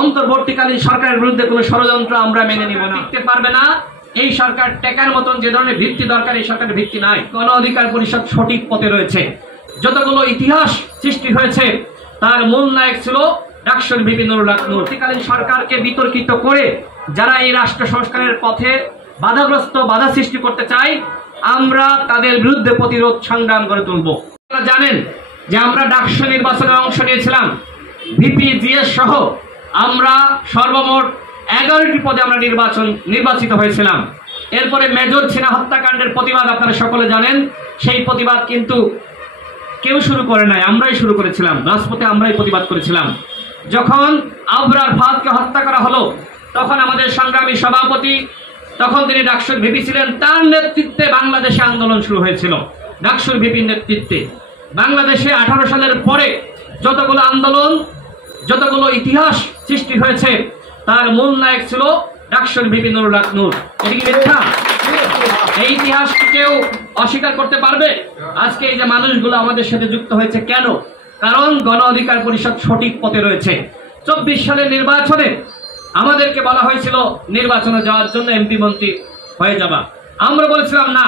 অন্তর্বর্তীকালীন সরকারের বিরুদ্ধে কোনো ষড়যন্ত্র আমরা মেনে নিব না, টিকতে পারবে না। এই সরকার টেকার মতন যে ধরনের ভিত্তি দরকার এই সরকারের ভিত্তি নাই। গণ অধিকার পরিষদ সঠিক পথে রয়েছে। যতগুলো ইতিহাস সৃষ্টি হয়েছে তার মূল নায়ক ছিল ডাকসুর ভিপি নুরুল হক নূর। অন্তর্বর্তীকালীন সরকারকে বিতর্কিত করে যারা এই রাষ্ট্র সংস্কারের পথে বাধা সৃষ্টি করতে চায় আমরা তাদের বিরুদ্ধে প্রতিরোধ সংগ্রাম করে তুলব। আপনারা জানেন যে আমরা ডাকসু নির্বাচনে অংশ নিয়েছিলাম, ভিপি জিএস সহ আমরা সর্বমোট 11টি পদে আমরা নির্বাচিত হয়েছিলাম। এরপরে মেজর ছিনা হত্যাকাণ্ডের প্রতিবাদ আপনারা সকলে জানেন, সেই প্রতিবাদ কিন্তু কেউ শুরু করে নাই, আমরাই শুরু করেছিলাম, রাজপথে আমরাই প্রতিবাদ করেছিলাম। যখন আবরার ফাহাদকে হত্যা করা হলো তখন আমাদের সংগ্রামী সভাপতি, তখন তিনি ডাকসুর ভিপি ছিলেন, তার নেতৃত্বে বাংলাদেশে আন্দোলন শুরু হয়েছিল। ডাকসুর ভিপির নেতৃত্বে বাংলাদেশে 18 সালের পরে যতগুলো আন্দোলন, যতগুলো ইতিহাস সৃষ্টি হয়েছে তার মূল নায়ক ছিল ডাকসুর ভিপি নুরুল হক নূর। এটা কি মিথ্যা? এই ইতিহাস কেউ অস্বীকার করতে পারবে? আজকে এই যে মানুষগুলো আমাদের সাথে যুক্ত হয়েছে কেন? কারণ গণ অধিকার পরিষদ সঠিক পথে রয়েছে। 24 সালের নির্বাচনে আমাদেরকে বলা হয়েছিল নির্বাচনে যাওয়ার জন্য এমপি মন্ত্রী হয়ে যাবা। আমরা বলেছিলাম না,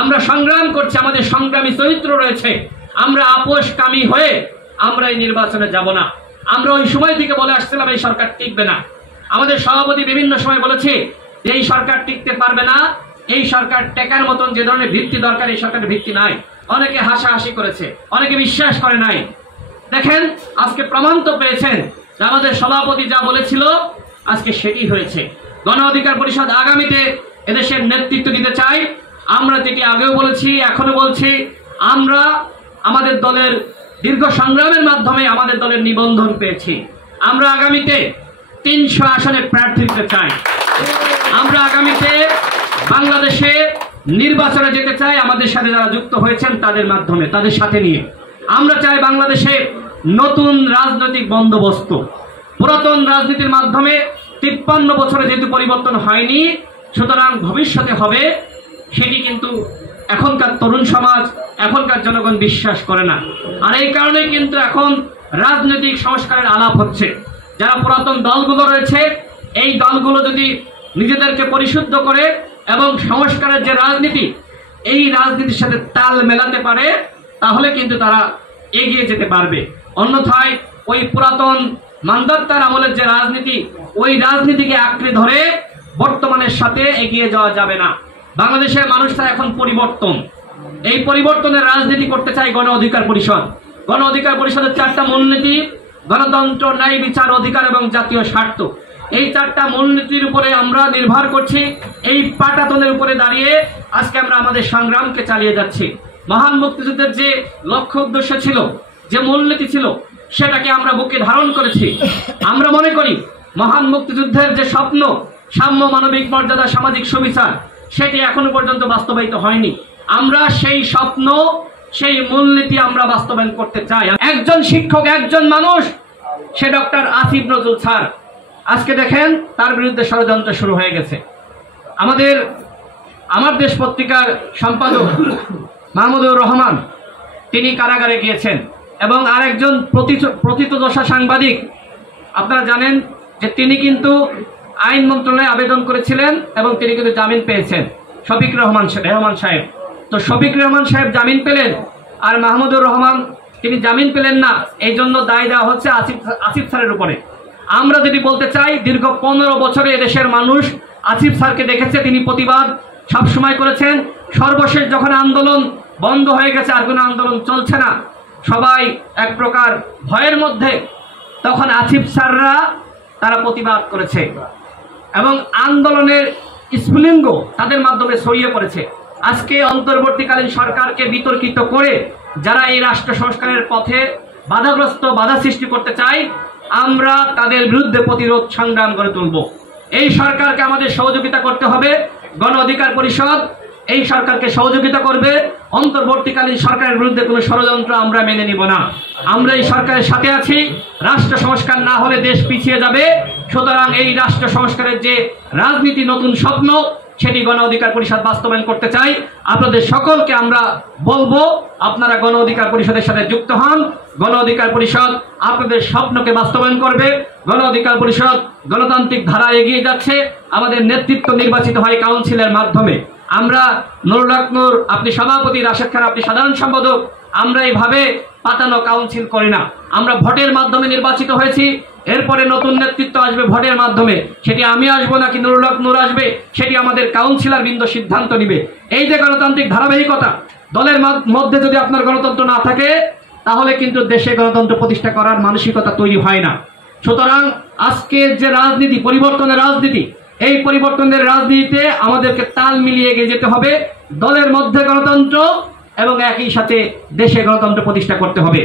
আমরা সংগ্রাম করছি, আমাদের সংগ্রামী চরিত্র রয়েছে, আমরা আপোষকামী হয়ে আমরা এই নির্বাচনে যাব না। আমরা ওই সময় থেকে বলে আসছিলাম এই সরকার টিকবে না। আমাদের সভাপতি বিভিন্ন সময় বলেছে এই সরকার টিকতে পারবে না, এই সরকার টেকার মতন যে ধরনের ভিত্তি দরকার এই সরকারের ভিত্তি নাই। অনেকে হাসাহাসি করেছে, অনেকে বিশ্বাস করে নাই। দেখেন আজকে প্রমাণ তো পেয়েছেন যে আমাদের সভাপতি যা বলেছিল আজকে সেটি হয়েছে। গণ অধিকার পরিষদ আগামীতে এদেশের নেতৃত্ব দিতে চাই। আমরা যেটি আগেও বলেছি এখনো বলছি, আমরা আমাদের দলের দীর্ঘ সংগ্রামের মাধ্যমে আমাদের দলের নিবন্ধন পেয়েছি। আমরা আগামীতে 300 আসনে প্রার্থী দিতে চাই। আমরা আগামীতে বাংলাদেশে নির্বাচনে যেতে চাই আমাদের সাথে যারা যুক্ত হয়েছেন তাদের মাধ্যমে, তাদের সাথে নিয়ে। আমরা চাই বাংলাদেশে নতুন রাজনৈতিক বন্দোবস্ত। পুরাতন রাজনীতির মাধ্যমে 53 বছরে যেহেতু পরিবর্তন হয়নি, সুতরাং ভবিষ্যতে হবে সেটি কিন্তু এখনকার তরুণ সমাজ, এখনকার জনগণ বিশ্বাস করে না। আর এই কারণেই কিন্তু এখন রাজনৈতিক সংস্কারের আলাপ হচ্ছে। যারা পুরাতন দলগুলো রয়েছে এই দলগুলো যদি নিজেদেরকে পরিশুদ্ধ করে এবং সংস্কারের যে রাজনীতি এই রাজনীতির সাথে তাল মেলাতে পারে তাহলে কিন্তু তারা এগিয়ে যেতে পারবে। অন্যথায় ওই পুরাতন মান্দাত্তার আমলের যে রাজনীতি ওই রাজনীতিকে আঁকড়ে ধরে বর্তমানের সাথে এগিয়ে যাওয়া যাবে না। বাংলাদেশের মানুষরা এখন পরিবর্তন, এই পরিবর্তনের রাজনীতি করতে চায় গণ অধিকার পরিষদ। গণ অধিকার পরিষদের 4টা মূলনীতি: গণতন্ত্র, ন্যায় বিচার, অধিকার এবং জাতীয় স্বার্থ। এই 4টা মূলনীতির উপরে আমরা নির্ভর করছি। এই পাটাতনের উপরে দাঁড়িয়ে আজকে আমরা আমাদের সংগ্রামকে চালিয়ে যাচ্ছি। মহান মুক্তিযুদ্ধের যে লক্ষ্য উদ্দেশ্য ছিল, যে মূলনীতি ছিল, সেটাকে আমরা বুকে ধারণ করেছি। আমরা মনে করি মহান মুক্তিযুদ্ধের যে স্বপ্ন, সাম্য, মানবিক মর্যাদা, সামাজিক সুবিচার, সেটি এখনো পর্যন্ত বাস্তবায়িত হয়নি। আমরা সেই স্বপ্ন, সেই মূলনীতি আমরা বাস্তবায়ন করতে চাই। একজন শিক্ষক, একজন মানুষ, সে ডক্টর আসিফ নজরুল স্যার। আজকে দেখেন তার বিরুদ্ধে ষড়যন্ত্র শুরু হয়ে গেছে। আমার দেশ পত্রিকার সম্পাদক মাহমুদুর রহমান তিনি কারাগারে গিয়েছেন এবং আরেকজন প্রথিতযশা সাংবাদিক, আপনারা জানেন যে তিনি কিন্তু আইন মন্ত্রণালয়ে আবেদন করেছিলেন এবং তিনি কিন্তু জামিন পেয়েছেন, শফিক রহমান সাহেব। তো শফিক রহমান সাহেব জামিন পেলেন আর মাহমুদুর রহমান তিনি জামিন পেলেন না, এই জন্য দায় দেওয়া হচ্ছে আসিফ স্যারের উপরে। আমরা যদি বলতে চাই দীর্ঘ 15 বছরে এদেশের মানুষ আসিফ স্যারকে দেখেছে, তিনি প্রতিবাদ সবসময় করেছেন। সর্বশেষ যখন আন্দোলন বন্ধ হয়ে গেছে, আর কোনো আন্দোলন চলছে না, সবাই এক প্রকার ভয়ের মধ্যে, তখন আসিফ স্যাররা তারা প্রতিবাদ করেছে এবং আন্দোলনের স্ফুলিঙ্গ তাদের মাধ্যমে ছড়িয়ে পড়েছে। আজকে অন্তর্বর্তীকালীন সরকারকে বিতর্কিত করে যারা এই রাষ্ট্র সংস্কারের পথে বাধা সৃষ্টি করতে চায় আমরা তাদের বিরুদ্ধে প্রতিরোধ সংগ্রাম করে তুলব। এই সরকারকে আমাদের সহযোগিতা করতে হবে। গণ অধিকার পরিষদ এই সরকারকে সহযোগিতা করবে। অন্তর্বর্তীকালীন সরকারের বিরুদ্ধে কোনো ষড়যন্ত্র আমরা মেনে নিব না। আমরা এই সরকারের সাথে আছি। রাষ্ট্র সংস্কার না হলে দেশ পিছিয়ে যাবে। সুতরাং এই রাষ্ট্র সংস্কারের যে রাজনীতি, নতুন স্বপ্ন, সেটি গণ অধিকার পরিষদ বাস্তবায়ন করতে চাই। আপনাদের সকলকে আমরা বলবো আপনারা গণ অধিকার পরিষদের সাথে যুক্ত হন। গণ অধিকার পরিষদ আপনাদের স্বপ্নকে বাস্তবায়ন করবে। গণ অধিকার পরিষদ গণতান্ত্রিক ধারা এগিয়ে যাচ্ছে। আমাদের নেতৃত্ব নির্বাচিত হয় কাউন্সিলের মাধ্যমে। আমরা নুরুল হক নূর, আপনি সভাপতি, রাশেদ খান আপনি সাধারণ সম্পাদক, আমরা এইভাবে পাতানো কাউন্সিল করি না। আমরা ভোটের মাধ্যমে নির্বাচিত হয়েছি। এরপরে নতুন নেতৃত্ব আসবে ভোটের মাধ্যমে, সেটি আমি আসবো নাকি নুরুল হক নূর আসবে সেটি আমাদের কাউন্সিলর বৃন্দ সিদ্ধান্ত নিবে। এই যে গণতান্ত্রিক ধারাবাহিকতা, দলের মধ্যে যদি আপনার গণতন্ত্র না থাকে তাহলে কিন্তু দেশে গণতন্ত্র প্রতিষ্ঠা করার মানসিকতা তৈরি হয় না। সুতরাং আজকের যে রাজনীতি, পরিবর্তনের রাজনীতি, এই পরিবর্তনের রাজনীতিতে আমাদেরকে তাল মিলিয়ে এগিয়ে যেতে হবে। দলের মধ্যে গণতন্ত্র এবং একই সাথে দেশে গণতন্ত্র প্রতিষ্ঠা করতে হবে।